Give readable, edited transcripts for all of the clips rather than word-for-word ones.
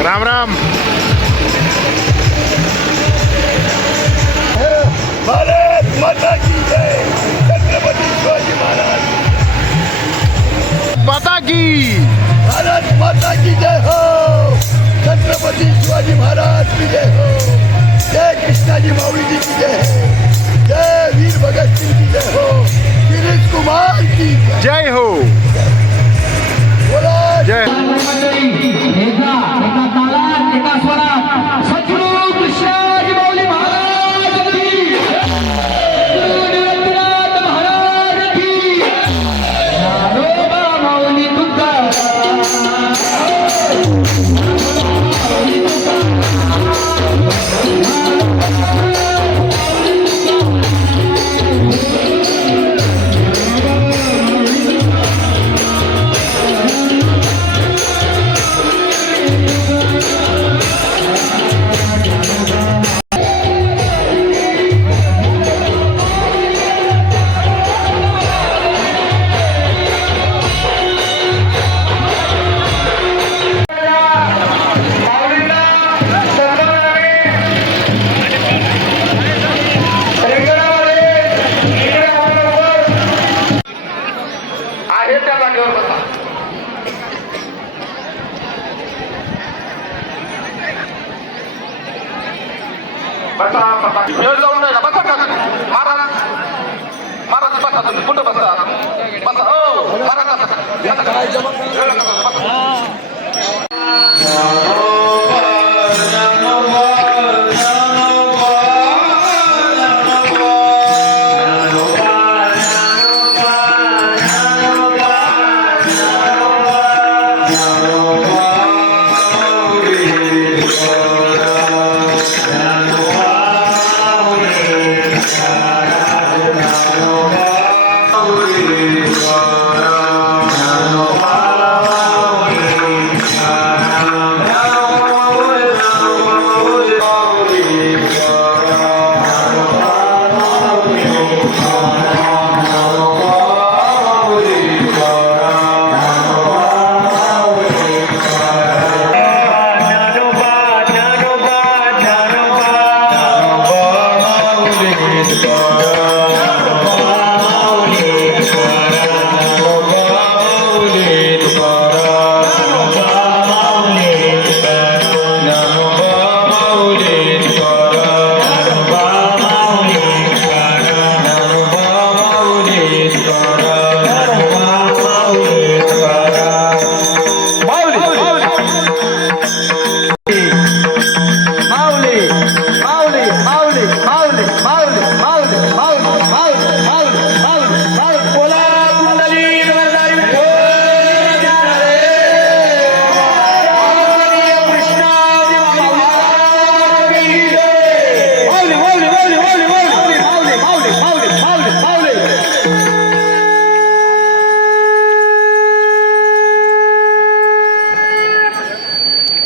राम राम। भारत माता की जय। छत्रपति शिवाजी महाराज माता की। भारत माता की जय हो। छत्रपति शिवाजी महाराज की जय हो। जय कृष्णाजी माऊली जी की जय हो। जय वीर भगत सिंह की जय हो। गिरीश कुमार की जय हो। बोला जय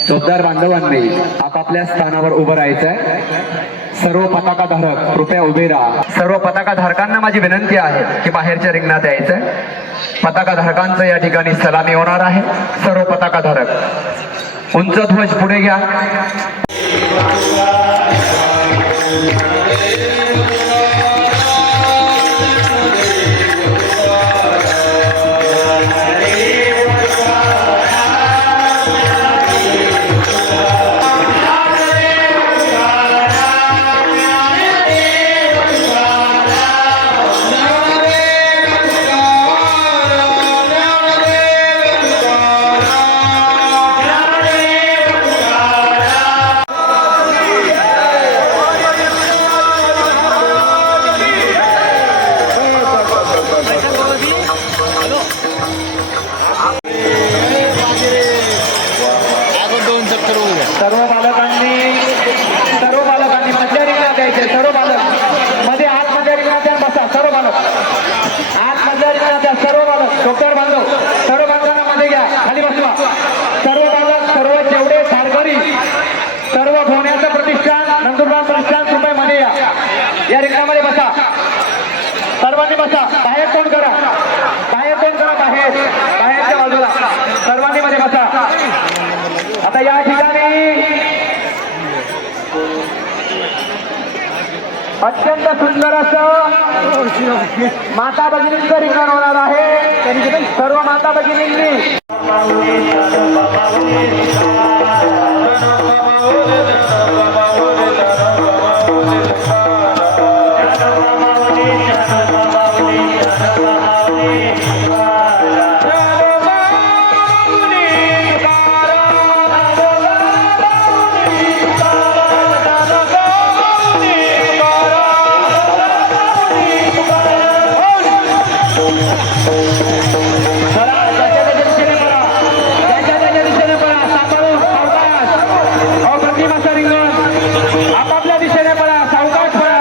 चौकदार बांधवांनी आपापल्या स्थानावर उभं राहायचंय. सर्व पताका धारक कृपया उभे राहा. सर्व पताका धारकांना माझी विनंती आहे की बाहेरच्या रिंगणात यायचंय. पताका धारकांचं या ठिकाणी सलामी होणार आहे. सर्व पताका धारक उंच ध्वज पुढे घ्या. सर्व बालकांनी मधल्या रिंगणात यायचे. सर्व बालक मध्ये आतमधल्या रिंगणात या, बसा. सर्व बालक आतमधल्या रिंगणात या. सर्व बालक डोक्यावर बांधव. सर्व बालकांना मध्ये घ्या, खाली बसवा. सर्व बालक, सर्व जेवढे सारकरी, सर्व भोवण्याचं प्रतिष्ठान, नंदुरबार प्रतिष्ठान कृपया मध्ये या रिंगणामध्ये बसा. सर्वांनी बसा. बाहेर तोंड करा, बाहेरच्या बाजूला सर्वांनी मध्ये बसा. आता या ठिकाणी अत्यंत सुंदर असं माता भगिनींचं रिंगण होणार आहे. सर्व माता भगिनींनी आपापल्या दिशेने पळा, सावकाश पळा.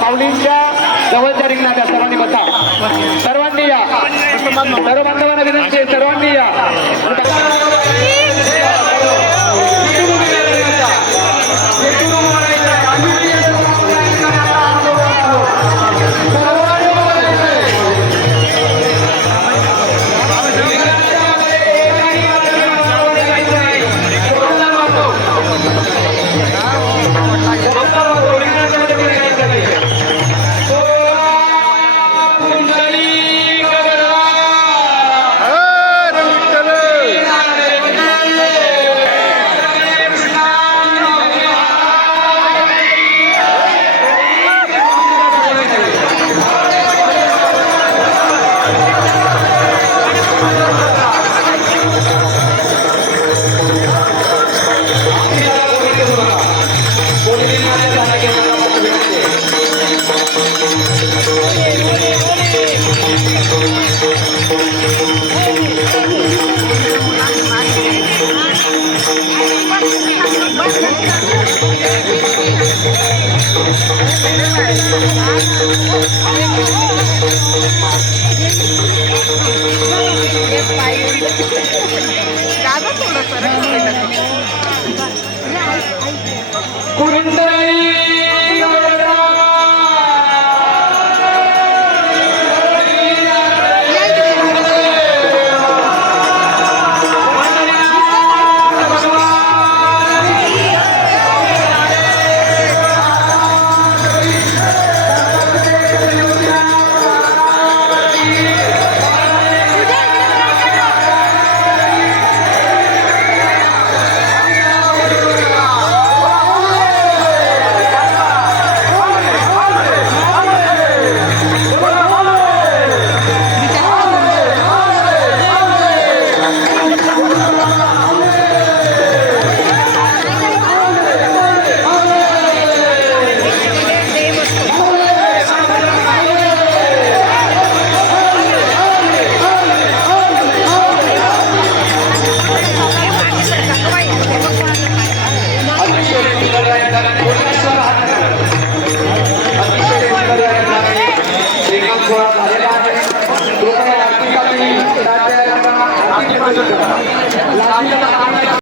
माऊलींच्या जवळच्या रिंगणात या. सर्वांनी बसा. सर्वांनी या. सर्व बांधवांना विनंती आहे, सर्वांनी या.